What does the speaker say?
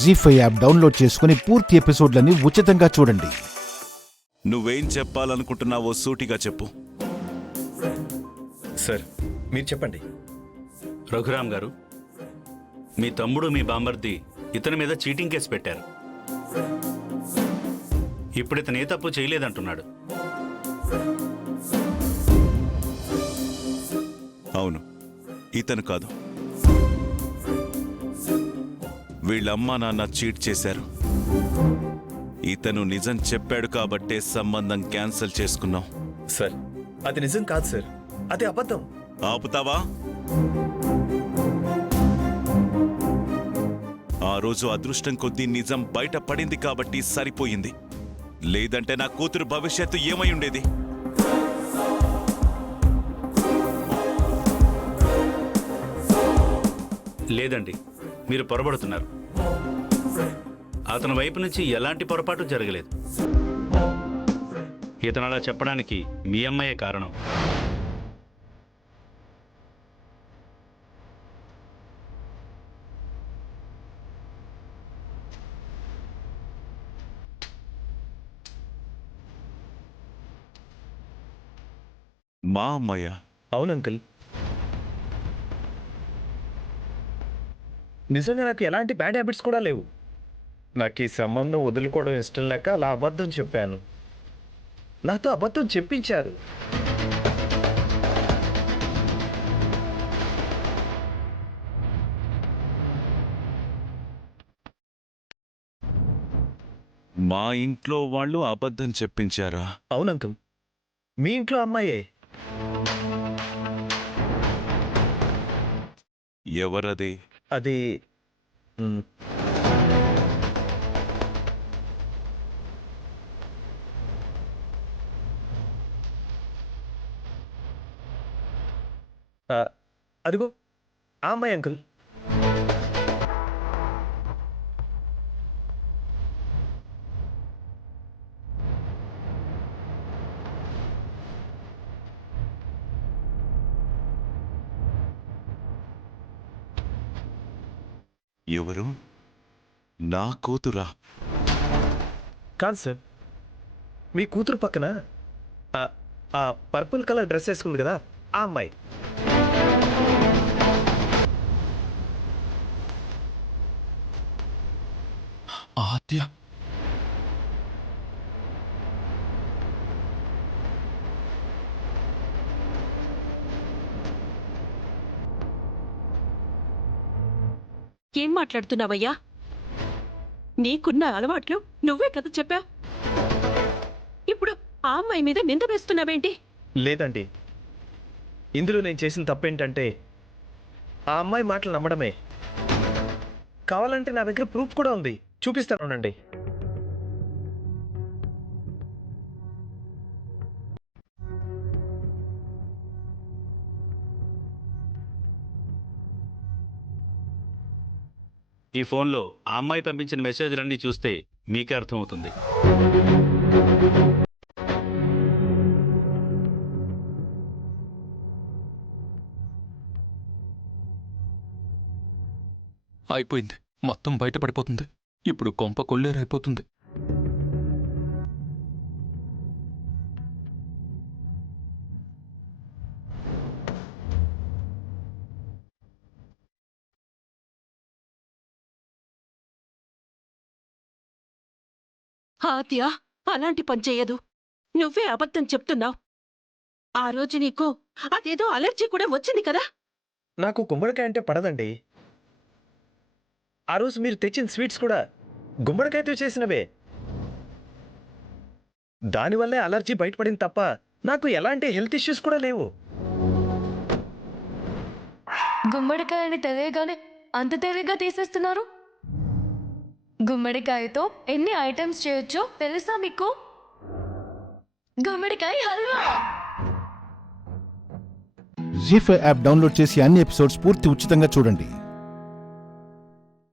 జీ5 app download చేసుకుని పూర్తి ఎపిసోడ్లని ఉచితంగా చూడండి. నువ్వేం చెప్పాలనుకుంటున్నావో సూటిగా చెప్పు. సార్ మీరు చెప్పండి. రఘురామ్ గారు, మీ తమ్ముడు మీ బాంబర్ది ఇతని మీద చీటింగ్ కేసు పెట్టారు. ఇప్పుడు ఇతను ఏ తప్పు చేయలేదంటున్నాడు. అవును, ఇతను కాదు. వీళ్ళమ్మా నాన్న చీట్ చేశారు. ఇతను నిజం చెప్పాడు కాబట్టే సంబంధం క్యాన్సిల్ చేసుకున్నాం. సార్ అది నిజం కాదు సార్, అది అబద్ధం. ఆపుతావా? ఆ రోజు అదృష్టం కొద్దీ నిజం బయట పడింది కాబట్టి సరిపోయింది. లేదంటే నా కూతురు భవిష్యత్తు ఏమై ఉండేది? లేదండి, మీరు పొరబడుతున్నారు. అతని వైపు నుంచి ఎలాంటి పొరపాటు జరగలేదు. ఇతను అలా చెప్పడానికి మీ అమ్మాయే కారణం. మా అమ్మాయ? అవును అంకుల్, నిజంగా నాకు ఎలాంటి బ్యాడ్ హ్యాబిట్స్ కూడా లేవు. నాకు ఈ సంబంధం వదులుకోవడం ఇష్టం లేక అలా అబద్ధం చెప్పాను. నాతో అబద్ధం చెప్పించారు. మా ఇంట్లో వాళ్ళు అబద్ధం చెప్పించారా? అవును అంకుల్, మీ ఇంట్లో అమ్మాయే. ఎవరది? అది అదిగో ఆ అమ్మాయి అంకుల్. ఎవరు? నా కూతురా? కాదు సార్, మీ కూతురు పక్కన ఆ పర్పుల్ కలర్ డ్రెస్ వేసుకుంది కదా, ఆ అమ్మాయి. ఆద్య? ఏం మాట్లాడుతున్నావయ్యా? నీకున్న అలవాట్లు నువ్వే కదా చెప్పా. ఇప్పుడు ఆ అమ్మాయి మీద నింద వేస్తున్నావేంటి? లేదండి, ఇందులో నేను చేసిన తప్పేంటంటే ఆ అమ్మాయి మాటలు నమ్మడమే. కావాలంటే నా దగ్గర ప్రూఫ్ కూడా ఉంది, చూపిస్తానండి. ఈ ఫోన్లో ఆ అమ్మాయి పంపించిన మెసేజ్లన్నీ చూస్తే మీకే అర్థమవుతుంది. అయిపోయింది, మొత్తం బయటపడిపోతుంది. ఇప్పుడు కొంప కొల్లేరైపోతుంది. ఆద్య అలాంటి పని చెయ్యదు. నువ్వే అబద్ధం చెప్తున్నావు. ఆ రోజు నీకు అదేదో అలర్జీ కూడా వచ్చింది కదా. నాకు గుమ్మడికాయ అంటే పడదండి. ఆ రోజు మీరు తెచ్చిన స్వీట్స్ కూడా గుమ్మడికాయతో చేసినవే. దానివల్లే అలర్జీ బయటపడింది తప్ప నాకు ఎలాంటి హెల్త్ ఇష్యూస్ కూడా లేవు. గుమ్మడికాయని తెలియగానే అంత తేలిగ్గా తీసేస్తున్నారు. గుమ్మడికాయతో ఎన్ని ఐటమ్స్ చేయొచ్చో తెలుసా మీకు? గుమ్మడికాయ హల్వా. జీ5 యాప్ డౌన్లోడ్ చేసి అన్ని ఎపిసోడ్స్ పూర్తి ఉచితంగా చూడండి.